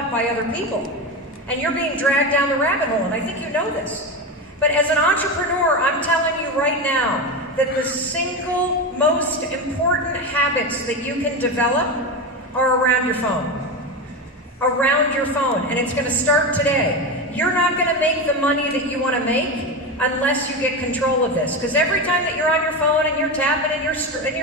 taught by other people. And you're being dragged down the rabbit hole, and I think you know this. But as an entrepreneur, I'm telling you right now that the single most important habits that you can develop are around your phone. Around your phone, and it's going to start today. You're not going to make the money that you want to make unless you get control of this. Because every time that you're on your phone and you're tapping and you're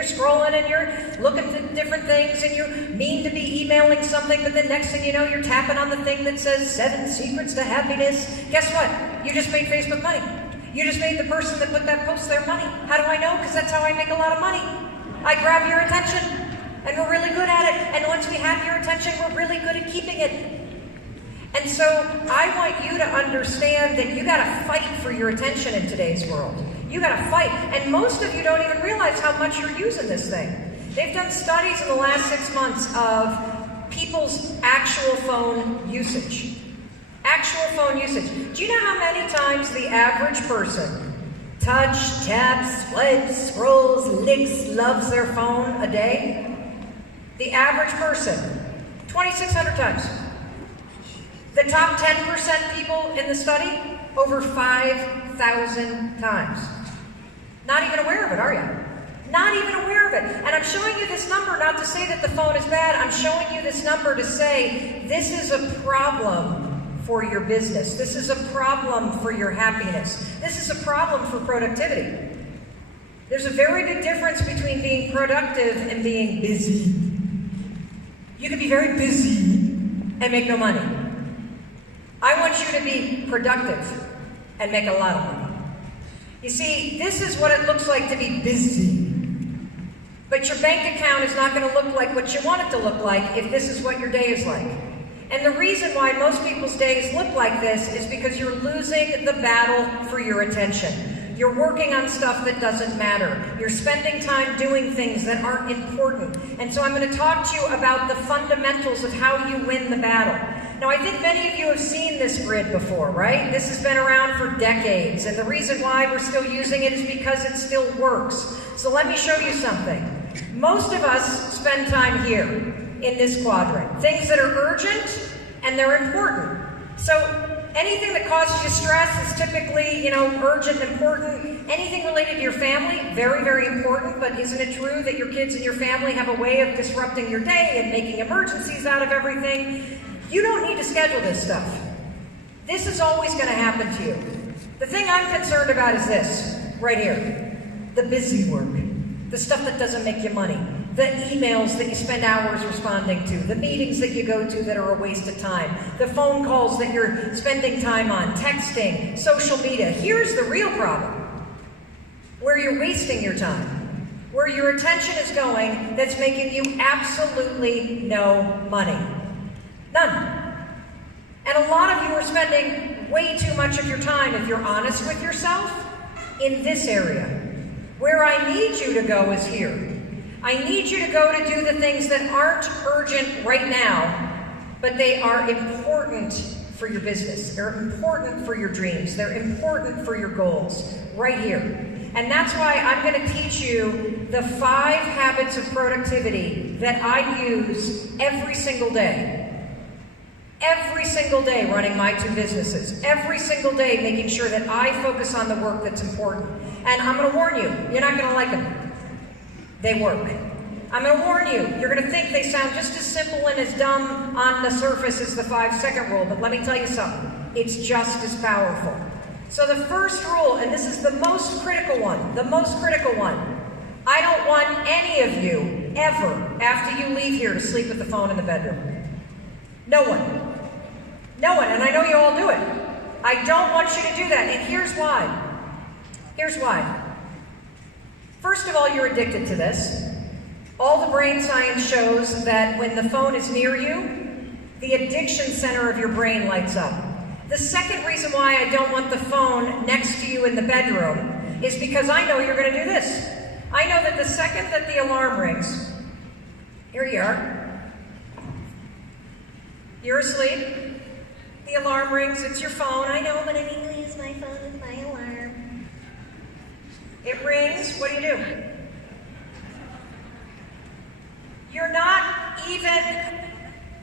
scrolling and you're looking at different things and you mean to be emailing something, but the next thing you know, you're tapping on the thing that says 7 secrets to happiness. Guess what? You just made Facebook money. You just made the person that put that post there money. How do I know? Because that's how I make a lot of money. I grab your attention, and we're really good at it. And once we have your attention, we're really good at keeping it. And so I want you to understand that you got to fight for your attention in today's world. You got to fight. And most of you don't even realize how much you're using this thing. They've done studies in the last 6 months of people's actual phone usage. Actual phone usage. Do you know how many times the average person touch, taps, swipes, scrolls, licks, loves their phone a day? The average person, 2,600 times. The top 10% people in the study, over 5,000 times. Not even aware of it, are you? Not even aware of it. And I'm showing you this number not to say that the phone is bad. I'm showing you this number to say this is a problem for your business. This is a problem for your happiness. This is a problem for productivity. There's a very big difference between being productive and being busy. You can be very busy and make no money. I want you to be productive and make a lot of money. You see, this is what it looks like to be busy. But your bank account is not going to look like what you want it to look like if this is what your day is like. And the reason why most people's days look like this is because you're losing the battle for your attention. You're working on stuff that doesn't matter. You're spending time doing things that aren't important. And so I'm going to talk to you about the fundamentals of how you win the battle. Now, I think many of you have seen this grid before, right? This has been around for decades, and the reason why we're still using it is because it still works. So let me show you something. Most of us spend time here in this quadrant. Things that are urgent and they're important. So anything that causes you stress is typically, urgent and important. Anything related to your family, very, very important, but isn't it true that your kids and your family have a way of disrupting your day and making emergencies out of everything? You don't need to schedule this stuff. This is always going to happen to you. The thing I'm concerned about is this, right here. The busy work. The stuff that doesn't make you money. The emails that you spend hours responding to. The meetings that you go to that are a waste of time. The phone calls that you're spending time on. Texting, social media. Here's the real problem. Where you're wasting your time. Where your attention is going that's making you absolutely no money. None. And a lot of you are spending way too much of your time, if you're honest with yourself, in this area. Where I need you to go is here. I need you to go to do the things that aren't urgent right now, but they are important for your business. They're important for your dreams. They're important for your goals, right here. And that's why I'm going to teach you the 5 habits of productivity that I use every single day. Every single day running my 2 businesses. Every single day making sure that I focus on the work that's important. And I'm going to warn you, you're not going to like them. They work. I'm going to warn you, you're going to think they sound just as simple and as dumb on the surface as the 5-second rule, but let me tell you something. It's just as powerful. So the first rule, and this is the most critical one, I don't want any of you ever, after you leave here, to sleep with the phone in the bedroom. No one. No one, and I know you all do it. I don't want you to do that, and here's why. Here's why. First of all, you're addicted to this. All the brain science shows that when the phone is near you, the addiction center of your brain lights up. The second reason why I don't want the phone next to you in the bedroom is because I know you're going to do this. I know that the second that the alarm rings, here you are, you're asleep, the alarm rings, it's your phone, I know, but I need to use my phone with my alarm. It rings, what do? You're not even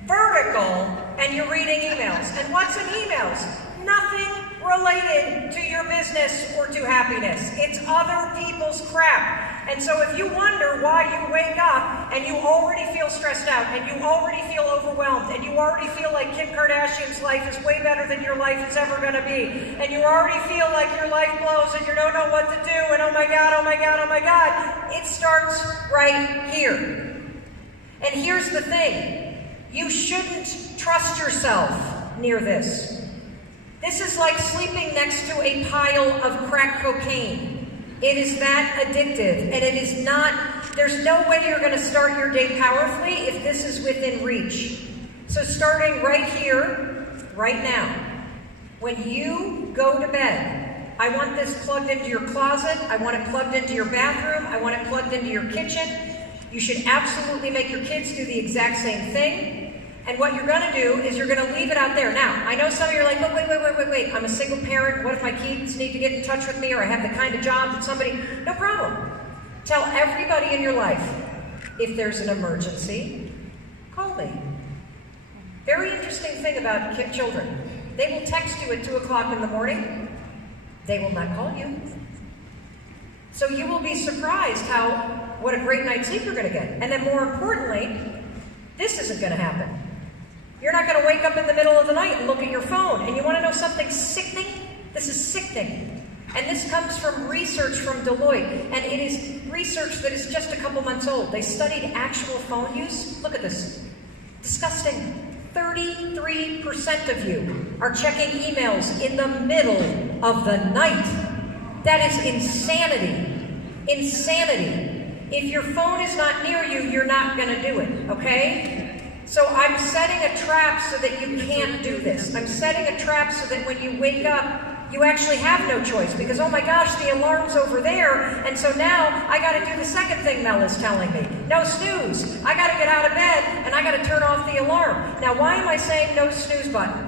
vertical and you're reading emails. And what's in emails? Nothing related to your business or to happiness. It's other people's crap. And so if you wonder why you wake up and you already feel stressed out and you already feel overwhelmed and you already feel like Kim Kardashian's life is way better than your life is ever going to be, and you already feel like your life blows and you don't know what to do, and oh my God, oh my God, oh my God, it starts right here. And here's the thing. You shouldn't trust yourself near this. This is like sleeping next to a pile of crack cocaine. It is that addictive, and it is not, there's no way you're going to start your day powerfully if this is within reach. So starting right here, right now, when you go to bed, I want this plugged into your closet, I want it plugged into your bathroom, I want it plugged into your kitchen. You should absolutely make your kids do the exact same thing. And what you're going to do is you're going to leave it out there. Now, I know some of you are like, but wait. I'm a single parent. What if my kids need to get in touch with me, or I have the kind of job that somebody... No problem. Tell everybody in your life, if there's an emergency, call me. Very interesting thing about children. They will text you at 2 o'clock in the morning. They will not call you. So you will be surprised what a great night's sleep you're going to get. And then more importantly, this isn't going to happen. You're not going to wake up in the middle of the night and look at your phone. And you want to know something sickening? This is sickening. And this comes from research from Deloitte. And it is research that is just a couple months old. They studied actual phone use. Look at this. Disgusting. 33% of you are checking emails in the middle of the night. That is insanity. Insanity. If your phone is not near you, you're not going to do it, okay? So I'm setting a trap so that you can't do this. I'm setting a trap so that when you wake up, you actually have no choice, because, oh my gosh, the alarm's over there, and so now I got to do the second thing Mel is telling me. No snooze. I got to get out of bed, and I got to turn off the alarm. Now, why am I saying no snooze button?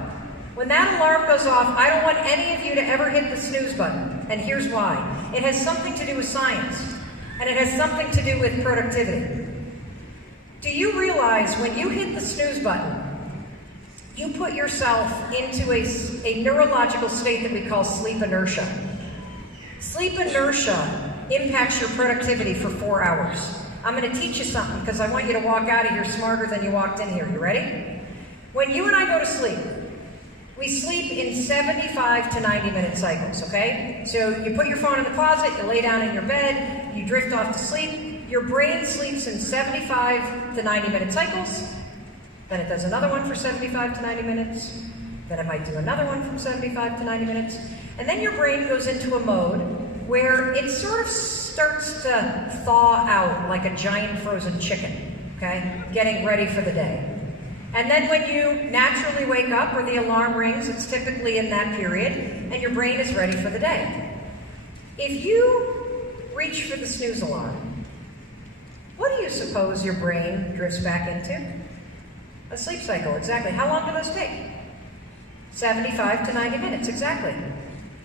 When that alarm goes off, I don't want any of you to ever hit the snooze button, and here's why. It has something to do with science, and it has something to do with productivity. Do you realize when you hit the snooze button, you put yourself into a neurological state that we call sleep inertia? Sleep inertia impacts your productivity for 4 hours. I'm going to teach you something because I want you to walk out of here smarter than you walked in here. You ready? When you and I go to sleep, we sleep in 75 to 90 minute cycles, okay? So you put your phone in the closet, you lay down in your bed, you drift off to sleep. Your brain sleeps in 75 to 90 minute cycles. Then it does another one for 75 to 90 minutes. Then it might do another one from 75 to 90 minutes. And then your brain goes into a mode where it sort of starts to thaw out like a giant frozen chicken, okay? Getting ready for the day. And then when you naturally wake up or the alarm rings, it's typically in that period, and your brain is ready for the day. If you reach for the snooze alarm, what do you suppose your brain drifts back into? A sleep cycle, exactly. How long do those take? 75 to 90 minutes, exactly.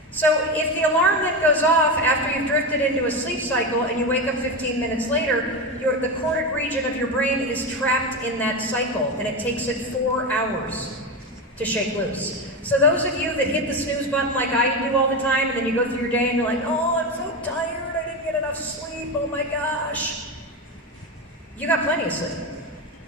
So if the alarm then goes off after you've drifted into a sleep cycle and you wake up 15 minutes later, the cortic region of your brain is trapped in that cycle, and it takes it 4 hours to shake loose. So those of you that hit the snooze button like I do all the time, and then you go through your day and you're like, oh, I'm so tired, I didn't get enough sleep, oh my gosh. You got plenty of sleep.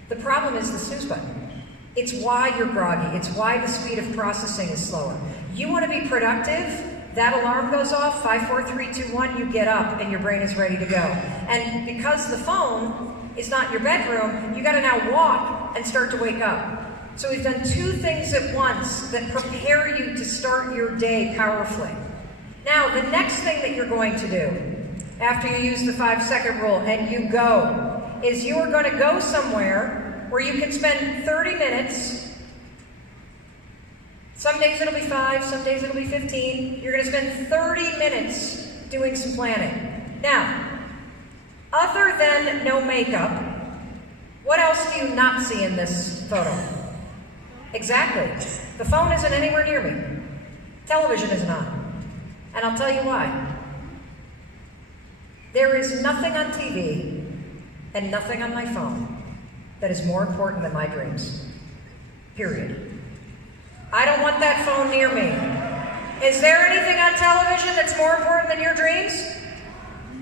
The problem is the snooze button. It's why you're groggy. It's why the speed of processing is slower. You want to be productive, that alarm goes off, 5, 4, 3, 2, 1, you get up and your brain is ready to go. And because the phone is not your bedroom, you got to now walk and start to wake up. So we've done 2 things at once that prepare you to start your day powerfully. Now, the next thing that you're going to do after you use the 5-second rule and you go is you are going to go somewhere where you can spend 30 minutes. Some days it'll be 5, some days it'll be 15. You're going to spend 30 minutes doing some planning. Now, other than no makeup, what else do you not see in this photo? Exactly. The phone isn't anywhere near me. Television isn't on. And I'll tell you why. There is nothing on TV and nothing on my phone that is more important than my dreams. Period. I don't want that phone near me. Is there anything on television that's more important than your dreams?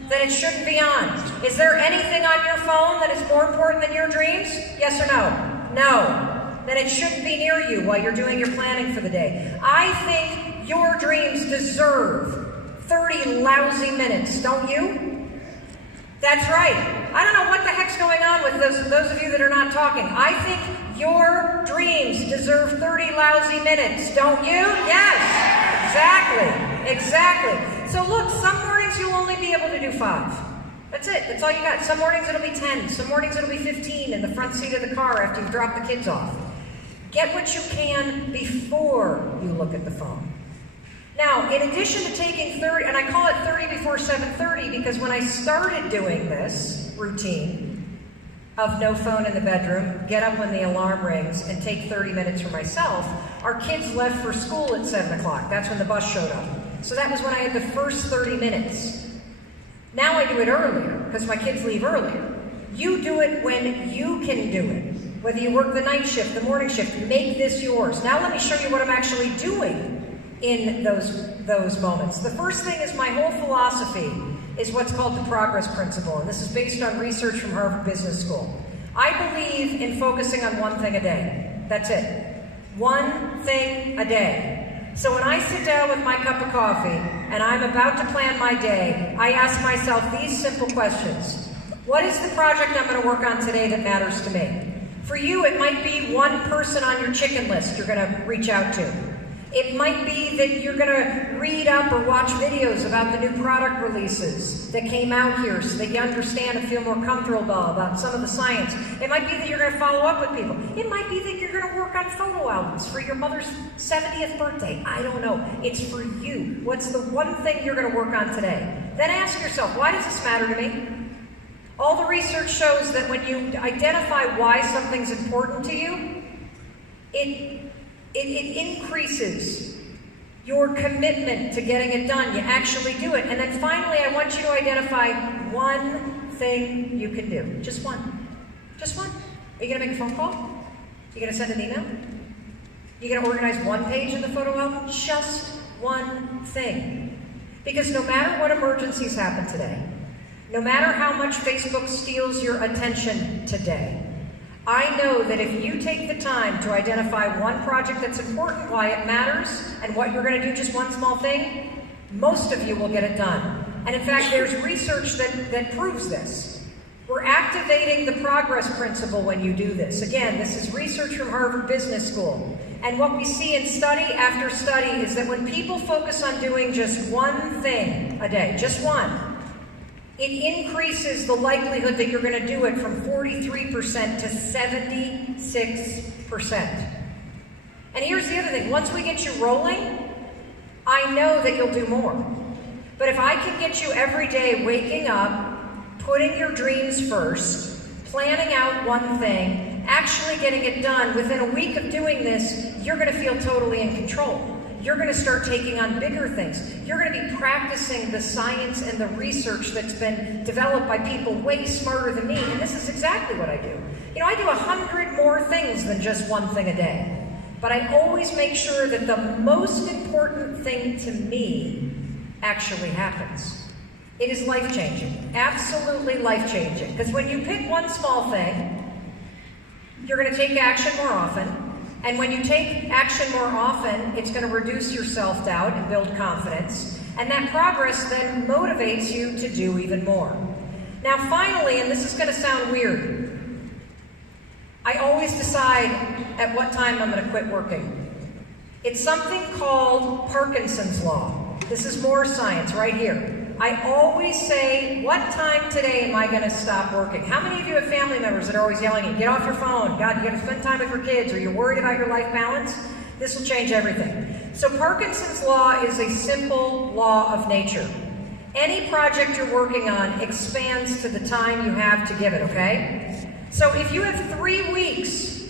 Then it shouldn't be on. Is there anything on your phone that is more important than your dreams? Yes or no? No. Then it shouldn't be near you while you're doing your planning for the day. I think your dreams deserve 30 lousy minutes, don't you? That's right. I don't know what the heck's going on with those of you that are not talking. I think your dreams deserve 30 lousy minutes, don't you? Yes, exactly. So look, some mornings you'll only be able to do 5. That's it, that's all you got. Some mornings it'll be 10, some mornings it'll be 15 in the front seat of the car after you've dropped the kids off. Get what you can before you look at the phone. Now, in addition to taking 30, and I call it 30 before 7:30 because when I started doing this routine of no phone in the bedroom, get up when the alarm rings, and take 30 minutes for myself, our kids left for school at 7 o'clock. That's when the bus showed up. So that was when I had the first 30 minutes. Now I do it earlier because my kids leave earlier. You do it when you can do it. Whether you work the night shift, the morning shift, make this yours. Now let me show you what I'm actually doing in those moments. The first thing is my whole philosophy is what's called the progress principle, and this is based on research from Harvard Business School. I believe in focusing on one thing a day. That's it. One thing a day. So when I sit down with my cup of coffee and I'm about to plan my day, I ask myself these simple questions. What is the project I'm going to work on today that matters to me? For you, it might be one person on your chicken list you're going to reach out to. It might be that you're going to read up or watch videos about the new product releases that came out here so that you understand and feel more comfortable about some of the science. It might be that you're going to follow up with people. It might be that you're going to work on photo albums for your mother's 70th birthday. I don't know. It's for you. What's the one thing you're going to work on today? Then ask yourself, why does this matter to me? All the research shows that when you identify why something's important to you, it increases your commitment to getting it done. You actually do it. And then finally, I want you to identify one thing you can do. Just one. Just one. Are you going to make a phone call? Are you going to send an email? Are you going to organize one page in the photo album? Just one thing. Because no matter what emergencies happen today, no matter how much Facebook steals your attention today, I know that if you take the time to identify one project that's important, why it matters, and what you're going to do, just one small thing, most of you will get it done. And in fact, there's research that proves this. We're activating the progress principle when you do this. Again, this is research from Harvard Business School. And what we see in study after study is that when people focus on doing just one thing a day, just one, it increases the likelihood that you're going to do it from 43% to 76%. And here's the other thing. Once we get you rolling, I know that you'll do more. But if I can get you every day waking up, putting your dreams first, planning out one thing, actually getting it done, within a week of doing this, you're going to feel totally in control. You're going to start taking on bigger things. You're going to be practicing the science and the research that's been developed by people way smarter than me, and this is exactly what I do. You know, I do 100 more things than just one thing a day, but I always make sure that the most important thing to me actually happens. It is life-changing, absolutely life-changing, because when you pick one small thing, you're going to take action more often. And when you take action more often, it's going to reduce your self-doubt and build confidence. And that progress then motivates you to do even more. Now finally, and this is going to sound weird, I always decide at what time I'm going to quit working. It's something called Parkinson's Law. This is more science right here. I always say, what time today am I going to stop working? How many of you have family members that are always yelling at you, get off your phone, God, you got to spend time with your kids, or you're worried about your life balance? This will change everything. So Parkinson's Law is a simple law of nature. Any project you're working on expands to the time you have to give it, okay? So if you have 3 weeks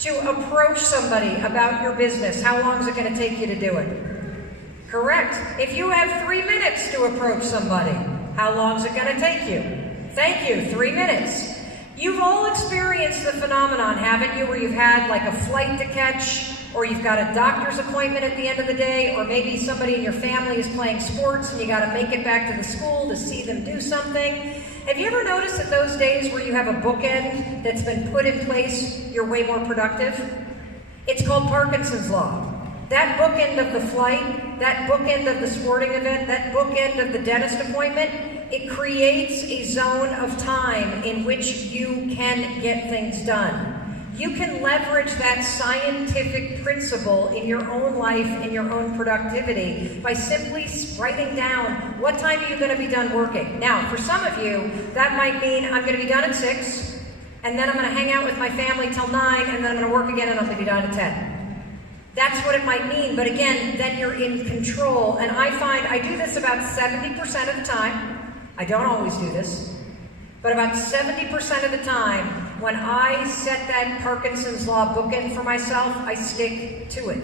to approach somebody about your business, how long is it going to take you to do it? Correct. If you have 3 minutes to approach somebody, how long is it going to take you? Thank you, 3 minutes. You've all experienced the phenomenon, haven't you, where you've had like a flight to catch, or you've got a doctor's appointment at the end of the day, or maybe somebody in your family is playing sports and you got to make it back to the school to see them do something. Have you ever noticed that those days where you have a bookend that's been put in place, you're way more productive? It's called Parkinson's Law. That bookend of the flight, that bookend of the sporting event, that bookend of the dentist appointment, it creates a zone of time in which you can get things done. You can leverage that scientific principle in your own life, in your own productivity, by simply writing down what time are you going to be done working. Now, for some of you, that might mean I'm going to be done at 6, and then I'm going to hang out with my family till 9, and then I'm going to work again, and I'm going to be done at 10. That's what it might mean, but again, then you're in control. And I find I do this about 70% of the time. I don't always do this, but about 70% of the time, when I set that Parkinson's Law bookend for myself, I stick to it.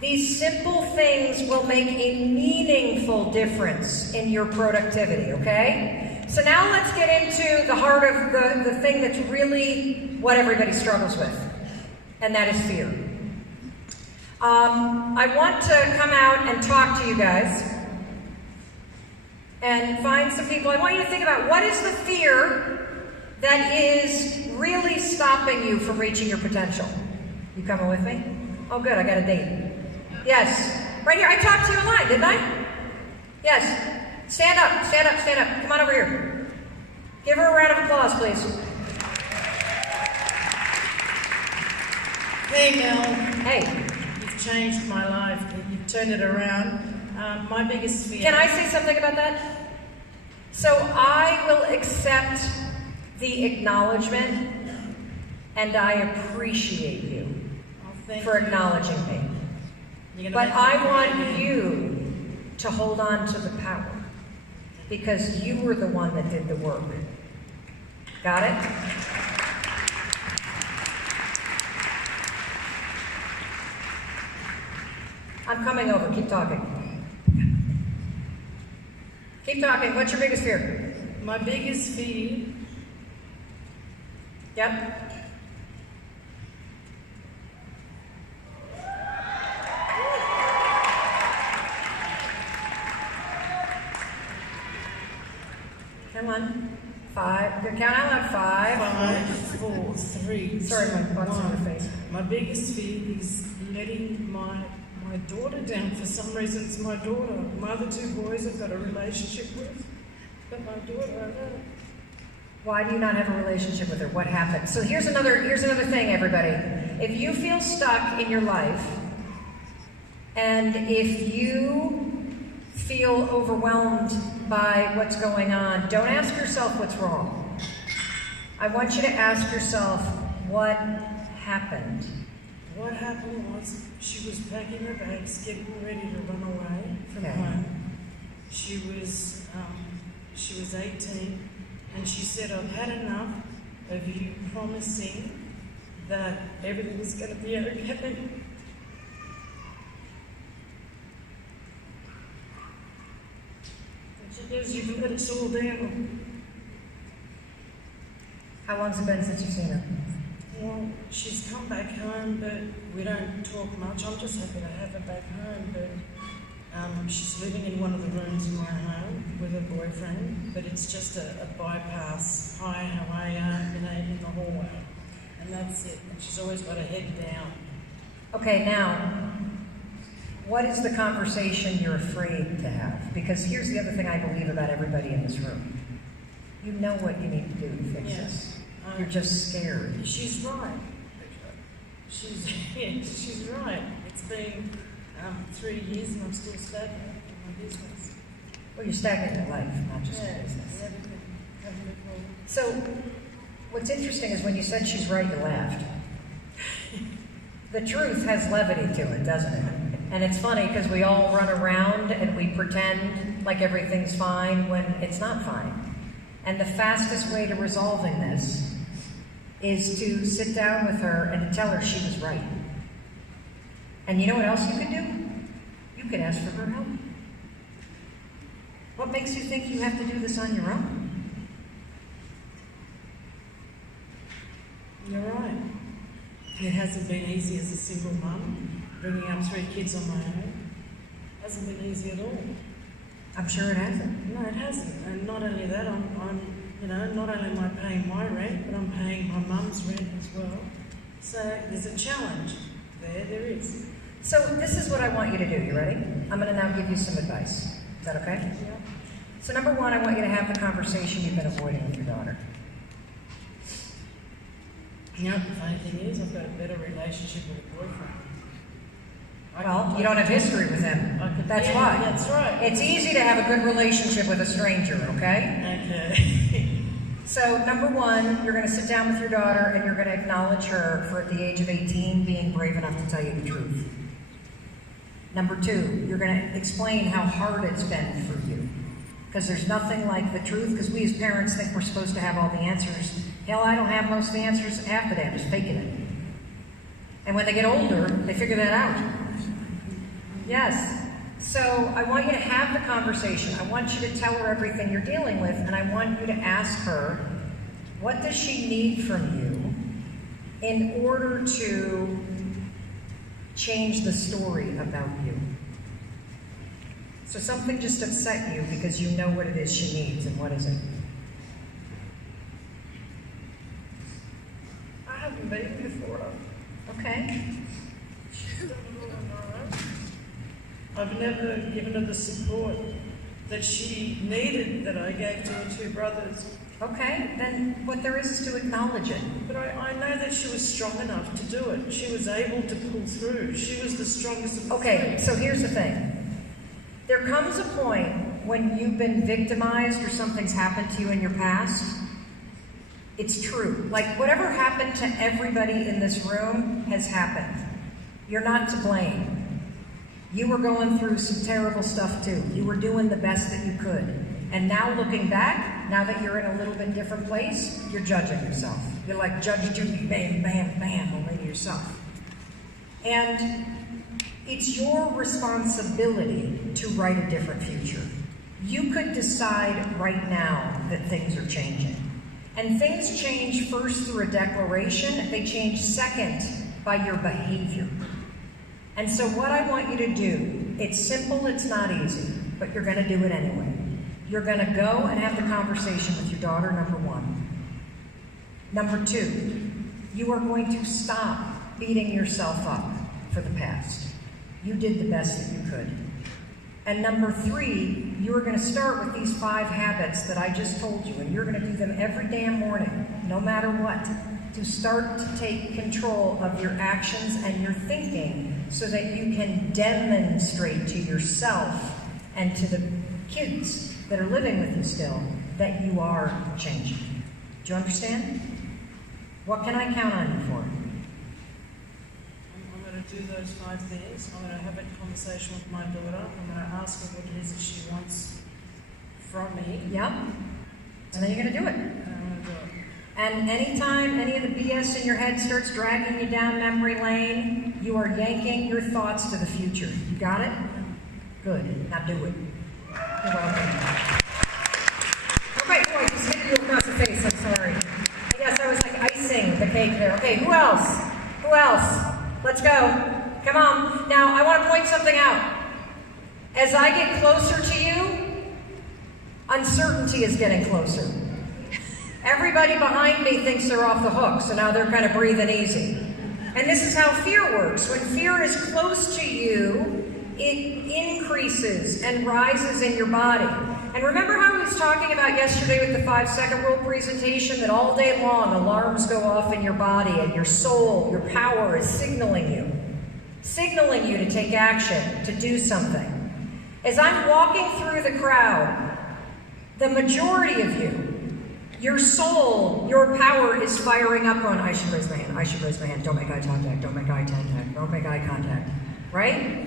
These simple things will make a meaningful difference in your productivity, okay? So now let's get into the heart of the thing that's really what everybody struggles with, and that is fear. I want to come out and talk to you guys and find some people. I want you to think about what is the fear that is really stopping you from reaching your potential. You coming with me? Oh, good, I got a date. Yes, right here. I talked to you online, didn't I? Yes. Stand up, stand up, stand up. Come on over here. Give her a round of applause, please. Hey, Mel. Hey. You've changed my life. You've turned it around. My biggest fear... Can I say something about that? So I will accept the acknowledgement, and I appreciate you for acknowledging me. But I want you to hold on to the power, because you were the one that did the work. Got it? I'm coming over. Keep talking. Keep talking. What's your biggest fear? My biggest fear... Yep. Come on. 5. Count out loud. 5. 5, 4, 3. Sorry, my butt's on your face. My biggest fear is letting my daughter down. For some reason, it's my daughter. My other 2 boys I've got a relationship with, but my daughter, I don't. Why do you not have a relationship with her? What happened? So here's another thing, everybody. If you feel stuck in your life, and if you feel overwhelmed by what's going on, don't ask yourself what's wrong. I want you to ask yourself, what happened? What happened was she was packing her bags, getting ready to run away from home. She was 18, and she said, "I've had enough of you promising that everything was going to be okay." And she goes, "You've let us all down." How long's it been since you've seen her? Well, she's come back home, but we don't talk much. I'm just happy to have her back home, but she's living in one of the rooms in my home with her boyfriend, but it's just a bypass. "Hi, how are you?" in the hallway, and that's it. And she's always got her head down. Okay, now, what is the conversation you're afraid to have? Because here's the other thing I believe about everybody in this room. You know what you need to do to fix this. You're just scared. She's right. She's right. It's been 3 years and I'm still stagnant in my business. Well, you're stagnant in life, not just in business. So, what's interesting is when you said she's right, you laughed. The truth has levity to it, doesn't it? And it's funny because we all run around and we pretend like everything's fine when it's not fine. And the fastest way to resolving this is to sit down with her and to tell her she was right. And you know what else you can do? You can ask for her help. What makes you think you have to do this on your own? You're right. It hasn't been easy as a single mum, bringing up 3 kids on my own. It hasn't been easy at all. I'm sure it hasn't. No, it hasn't. And not only that, not only am I paying my rent, but I'm paying my mum's rent as well. So there's a challenge there is. So this is what I want you to do. You ready? I'm going to now give you some advice. Is that okay? Yeah. So number 1, I want you to have the conversation you've been avoiding with your daughter. You know, the funny thing is, I've got a better relationship with a boyfriend. Well, you don't have history with him. That's why. That's right. It's easy to have a good relationship with a stranger, okay? Okay. So, number 1, you're going to sit down with your daughter and you're going to acknowledge her for, at the age of 18, being brave enough to tell you the truth. Number 2, you're going to explain how hard it's been for you. Because there's nothing like the truth, because we as parents think we're supposed to have all the answers. Hell, I don't have most of the answers half the day, I'm just faking it. And when they get older, they figure that out. Yes. So I want you to have the conversation. I want you to tell her everything you're dealing with, and I want you to ask her, what does she need from you in order to change the story about you? So something just upset you because you know what it is she needs, and what is it? I haven't been before. Okay. I've never given her the support that she needed that I gave to her 2 brothers. Okay, then what there is to acknowledge it. But I know that she was strong enough to do it. She was able to pull through. She was the strongest of the 3. Okay, so here's the thing. There comes a point when you've been victimized or something's happened to you in your past. It's true. Like, whatever happened to everybody in this room has happened. You're not to blame. You were going through some terrible stuff too. You were doing the best that you could. And now looking back, now that you're in a little bit different place, you're judging yourself. You're like Judge Judy, bam, bam, bam, only to yourself. And it's your responsibility to write a different future. You could decide right now that things are changing. And things change first through a declaration. They change second by your behavior. And so what I want you to do, it's simple, it's not easy, but you're going to do it anyway. You're going to go and have the conversation with your daughter, number 1. Number 2, you are going to stop beating yourself up for the past. You did the best that you could. And number 3, you are going to start with these 5 habits that I just told you, and you're going to do them every damn morning, no matter what, to start to take control of your actions and your thinking so that you can demonstrate to yourself and to the kids that are living with you still that you are changing. Do you understand? What can I count on you for? I'm going to do those 5 things. I'm going to have a conversation with my daughter. I'm going to ask her what it is that she wants from me. Yep. And then you're going to do it. And I'm going to do it. And anytime any of the BS in your head starts dragging you down memory lane, you are yanking your thoughts to the future. You got it? Good. Now do it. You're welcome. Okay, boy, just hit you across the face. I'm sorry. I guess I was like icing the cake there. Okay, who else? Who else? Let's go. Come on. Now, I want to point something out. As I get closer to you, uncertainty is getting closer. Everybody behind me thinks they're off the hook, so now they're kind of breathing easy. And this is how fear works. When fear is close to you, it increases and rises in your body. And remember how I was talking about yesterday with the 5-second rule presentation, that all day long alarms go off in your body and your soul, your power is signaling you to take action, to do something. As I'm walking through the crowd, the majority of you, your soul, your power is firing up on, I should raise my hand, I should raise my hand, don't make eye contact, don't make eye contact, don't make eye contact, right?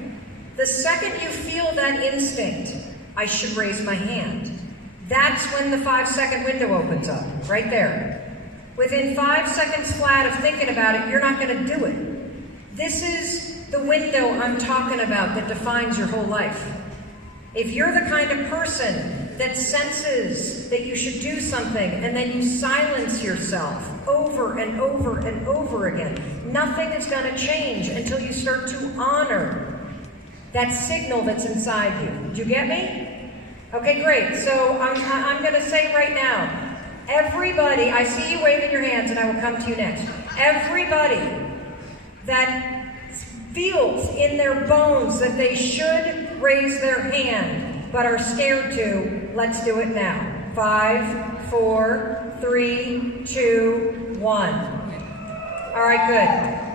The second you feel that instinct, I should raise my hand, that's when the 5-second window opens up, right there. Within 5 seconds flat of thinking about it, you're not going to do it. This is the window I'm talking about that defines your whole life. If you're the kind of person that senses that you should do something, and then you silence yourself over and over and over again. Nothing is going to change until you start to honor that signal that's inside you. Did you get me? Okay, great. So I'm going to say right now, everybody, I see you waving your hands, and I will come to you next. Everybody that feels in their bones that they should raise their hand but are scared to, let's do it now. 5, 4, 3, 2, 1. All right, good.